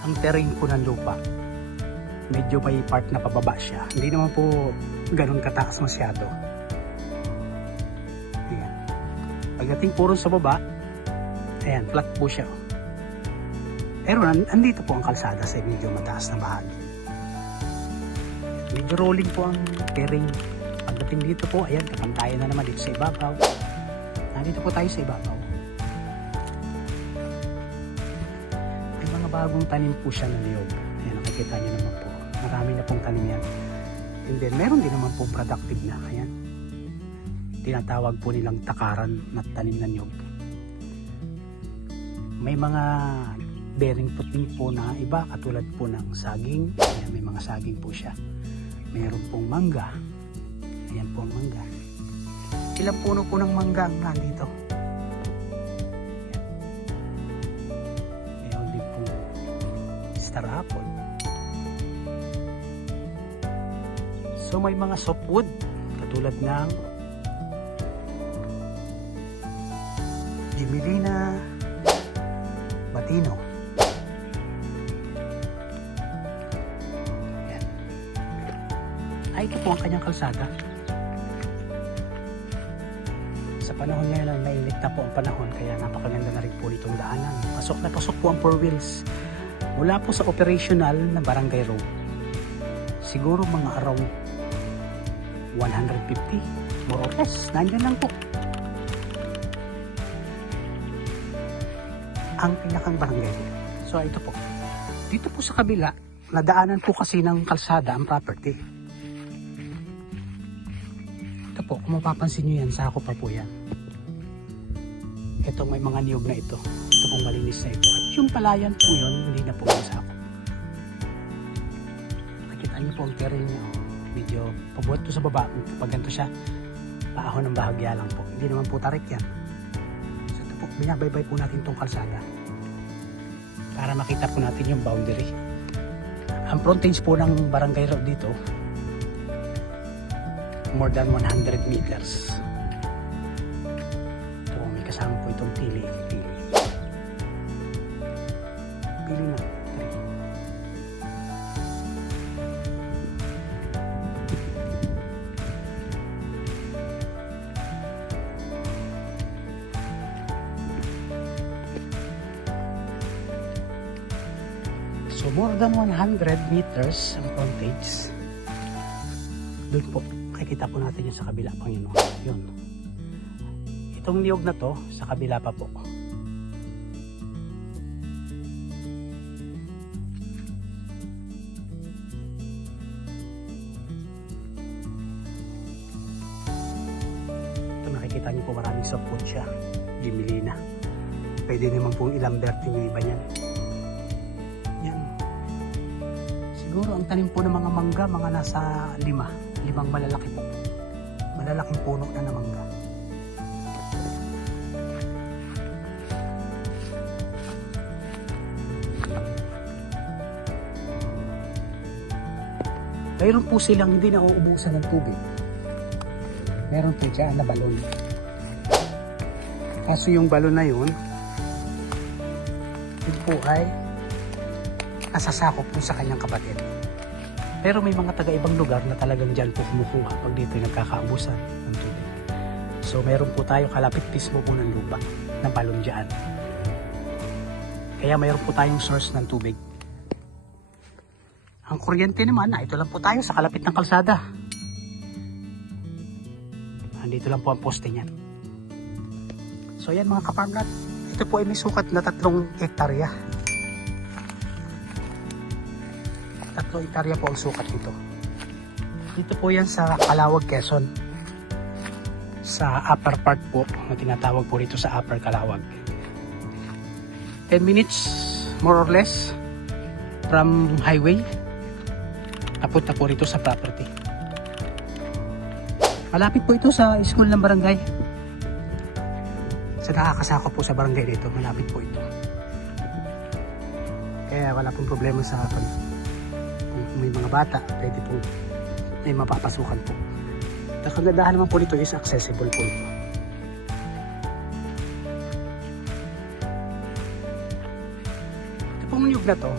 Ang terrain po ng lupa, medyo may part na pababa siya. Hindi naman po ganun kataas masyado. Ayan. Pagdating puro sa baba, ayan, flat po siya. Pero andito po ang kalsada sa medyo mataas na bahagi. Medyo rolling po ang terrain. Pagdating dito po, ayan, kapantayan na naman dito sa ibabaw. Nandito po tayo sa ibabaw. Bagong tanim po siya ng niyog. Ayan, nakikita nyo naman po. Marami na pong tanim yan. And then, meron din naman po productive na. Ayan. Tinatawag po nilang takaran na tanim ng niyog. May mga bearing fruit din po na iba, katulad po ng saging. Ayan, may mga saging po siya. Meron pong mangga. Ayan po ang mangga. Ilang puno po ng mangga ang nandito. Star apple. So may mga softwood katulad ng Gimilina, Batino. Ayan. Ay, ito po ang kanyang kalsada. Sa panahon ngayon, mainit na po ang panahon, kaya napakaganda na rin po itong daanan. Pasok na pasok po ang 4 wheels. Mula po sa operational na barangay road, siguro mga around 150 more or less, nandyan lang po ang pinakang barangay road. So ito po, dito po sa kabila, nadaanan po kasi ng kalsada ang property. Ito po, kung mapapansin nyo yan, sako pa po yan. Ito, may mga niyog na ito. Ito pong malinis na ito. At yung palayan po yun, hindi na po yung sako. Nakita niyo po ang terrain niya. Medyo pabuhat to sa baba. Pag ganito siya, paahon ng bahagya lang po. Hindi naman po tarik yan. So ito po, binabaybay po natin itong kalsada. Para makita po natin yung boundary. Ang frontage po ng barangay road dito, more than 100 meters. Ito, may kasama po itong pili. Pili na. So more than 100 meters ang frontage. Doon po, makikita po natin yun sa kabila, Panginoon. Yun. Itong niyog na to, sa kabila pa po. Ito, makikita niyo po maraming softwood siya. Gimilina. Pwede naman pong ilambertin yung iba niyan. Yan. Siguro ang tanim po ng mga mangga, mga nasa 5 malalaki po. Malalaking puno na ng mangga. Mayroon po silang hindi nauubusan ng tubig. Meron po dyan na balon. Kaso yung balon na yun po ay nasasakop po sa kanyang kapatid. Pero may mga taga-ibang lugar na talagang dyan po kumukuha pag dito nagkakaubusan ng tubig. So meron po tayo kalapit mismo po ng lupa na balon dyan. Kaya mayroon po tayong source ng tubig. Ang kuryente naman, ito lang po tayo sa kalapit ng kalsada. Andito lang po ang poste niyan. So yan mga kaparmlat, ito po ay may sukat na 3 hektarya. 3 hektarya po ang sukat dito. Dito po yan sa Calawag, Quezon. Sa upper part po, na tinatawag po dito sa upper Calawag. 10 minutes more or less from highway papunta po rito sa property. Malapit po ito sa school ng barangay. Sa nakakasako po sa barangay dito, malapit po ito. Kaya wala pong problema sa kung may mga bata, pwede po may mapapasukan po. Ang kagandahan naman po nito is accessible po ito. Ito pong niyog na to,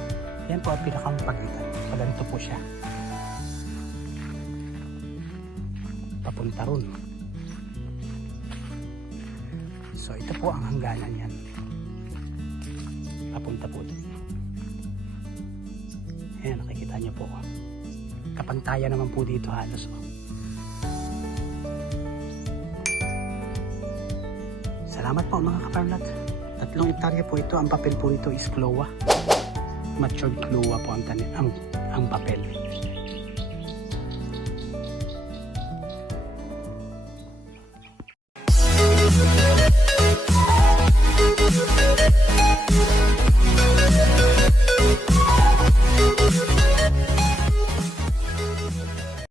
yan po ang pinakampagitan. Paganito po siya. Papunta ron. So ito po ang hangganan yan. Papunta po doon. Ayan, nakikita niyo po. Kapantayan naman po dito halos. Salamat po mga kaparlat. 3 hektarya po ito. Ang papel po nito is klowa. Matured klowa po ang papel.